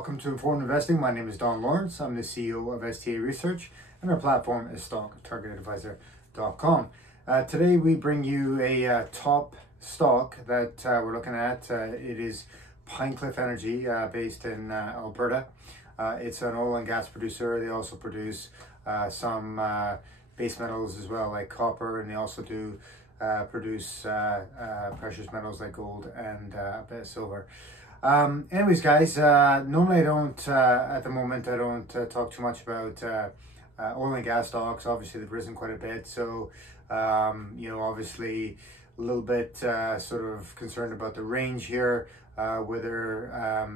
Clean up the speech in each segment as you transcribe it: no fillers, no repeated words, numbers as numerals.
Welcome to Informed Investing. My name is Don Lawrence. I'm the CEO of STA Research, and our platform is StockTargetAdvisor.com. Today we bring you a top stock that we're looking at. It is Pinecliff Energy, based in Alberta. It's an oil and gas producer. They also produce some base metals as well, like copper, and they also do produce precious metals like gold and a bit of silver. Anyways, guys, normally I don't, at the moment, I don't talk too much about oil and gas stocks. Obviously, they've risen quite a bit. So, obviously a little bit sort of concerned about the range here, whether,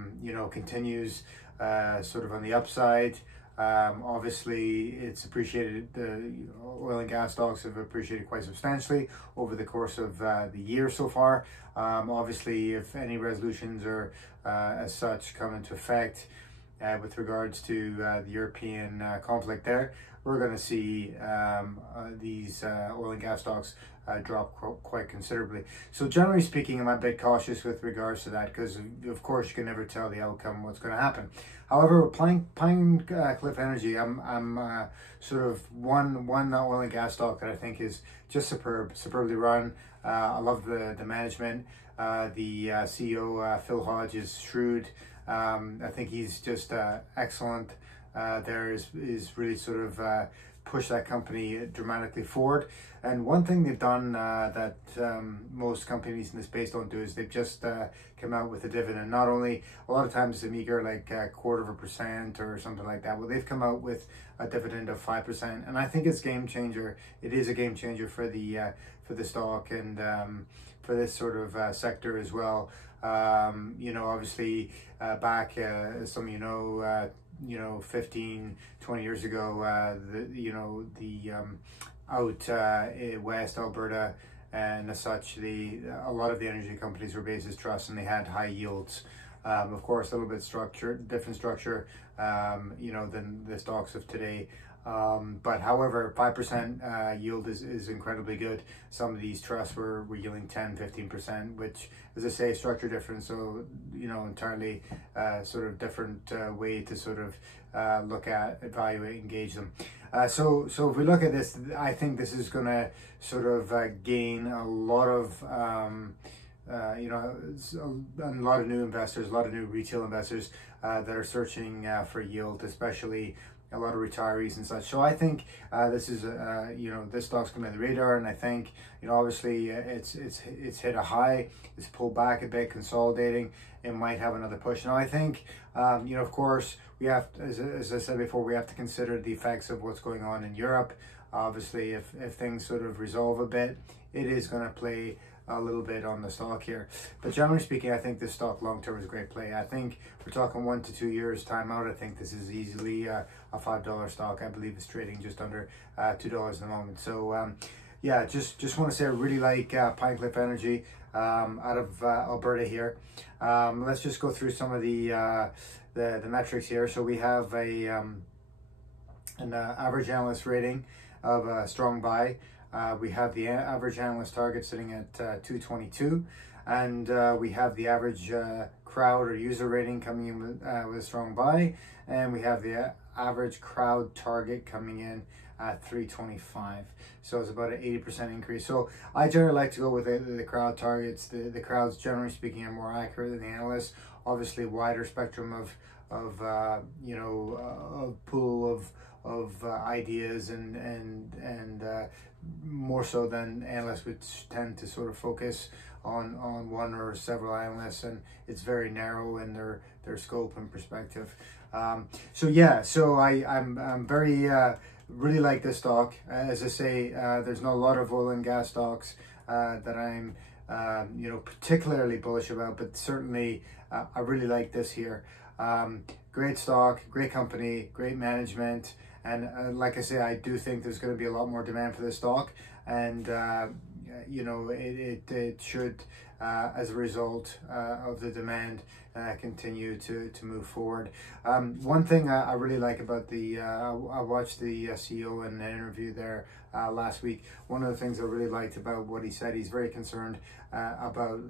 continues sort of on the upside. Obviously, it's appreciated. The oil and gas stocks have appreciated quite substantially over the course of the year so far. Obviously, if any resolutions are as such come into effect with regards to the European conflict there, we're going to see these oil and gas stocks drop quite considerably. So generally speaking, I'm a bit cautious with regards to that because, of course, you can never tell the outcome, what's going to happen. However, with Pinecliff Energy, I'm sort of one oil and gas stock that I think is just superbly run. I love the management. The CEO, Phil Hodge, is shrewd. I think he's just excellent. There is really sort of push that company dramatically forward. And one thing they've done that most companies in the space don't do is they've just come out with a dividend. Not only, a lot of times it's a meager, like 0.25% or something like that. Well, they've come out with a dividend of 5%, and I think it's game changer. It is a game changer for the stock and for this sort of sector as well. Obviously, back as some of 15, 20 years ago, out west Alberta and as such, a lot of the energy companies were based as trusts, and they had high yields. Of course, a little bit different structure, than the stocks of today. But however, 5% yield is incredibly good. Some of these trusts were yielding 10, 15%, which, as I say, structure different. So, entirely sort of different way to sort of look at, evaluate, engage them. So if we look at this, I think this is going to sort of gain a lot of, a lot of new investors, a lot of new retail investors that are searching for yield, especially a lot of retirees and such. So I think this is this stock's coming on the radar, and I think obviously it's hit a high, it's pulled back a bit, consolidating. It might have another push. Now I think of course we have, as I said before, we have to consider the effects of what's going on in Europe. Obviously, if things sort of resolve a bit, it is going to play a little bit on the stock here. But generally speaking, I think this stock long term is a great play. I think we're talking 1 to 2 years time out. I think this is easily a $5 stock. I believe it's trading just under $2 at the moment. So yeah, just want to say I really like Pinecliff Energy out of Alberta here. Let's just go through some of the metrics here. So we have an average analyst rating of a strong buy. We have the average analyst target sitting at 222, and we have the average crowd or user rating coming in with a strong buy, and we have the average crowd target coming in at 325. So it's about an 80% increase. So I generally like to go with the crowd targets. The crowds, generally speaking, are more accurate than the analysts. Obviously, wider spectrum of pool of ideas and more so than analysts, which tend to sort of focus on one or several analysts, and it's very narrow in their scope and perspective. So yeah, so I'm very really like this stock. As I say, there's not a lot of oil and gas stocks that I'm particularly bullish about, but certainly I really like this here. Great stock, great company, great management. And like I say, I do think there's going to be a lot more demand for this stock. And you know, it should, as a result of the demand, continue to move forward. One thing I really like about I watched the CEO in an interview there last week. One of the things I really liked about what he said, he's very concerned about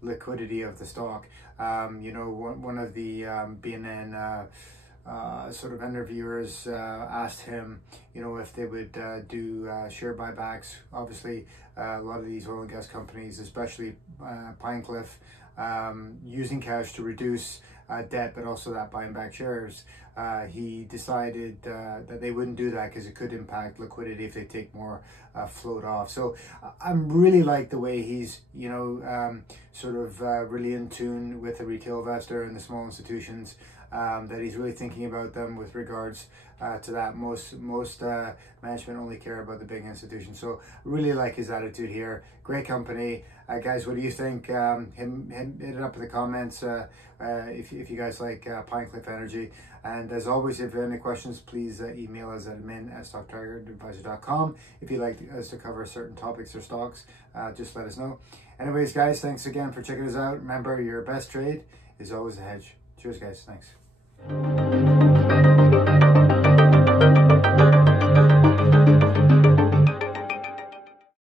liquidity of the stock. You know, one of the BNN sort of interviewers asked him, you know, if they would do share buybacks. Obviously, a lot of these oil and gas companies, especially Pinecliff, using cash to reduce debt, but also that buying back shares. He decided that they wouldn't do that because it could impact liquidity if they take more float off. So I really like the way he's, you know, sort of really in tune with the retail investor and the small institutions. That he's really thinking about them with regards to that. Most management only care about the big institutions. So really like his attitude here. Great company. Guys, what do you think? Hit it up in the comments if you guys like Pinecliff Energy. And as always, if you have any questions, please email us at admin@stocktargetadvisor.com. If you'd like us to cover certain topics or stocks, just let us know. Anyways, guys, thanks again for checking us out. Remember, your best trade is always a hedge. Cheers, guys. Thanks.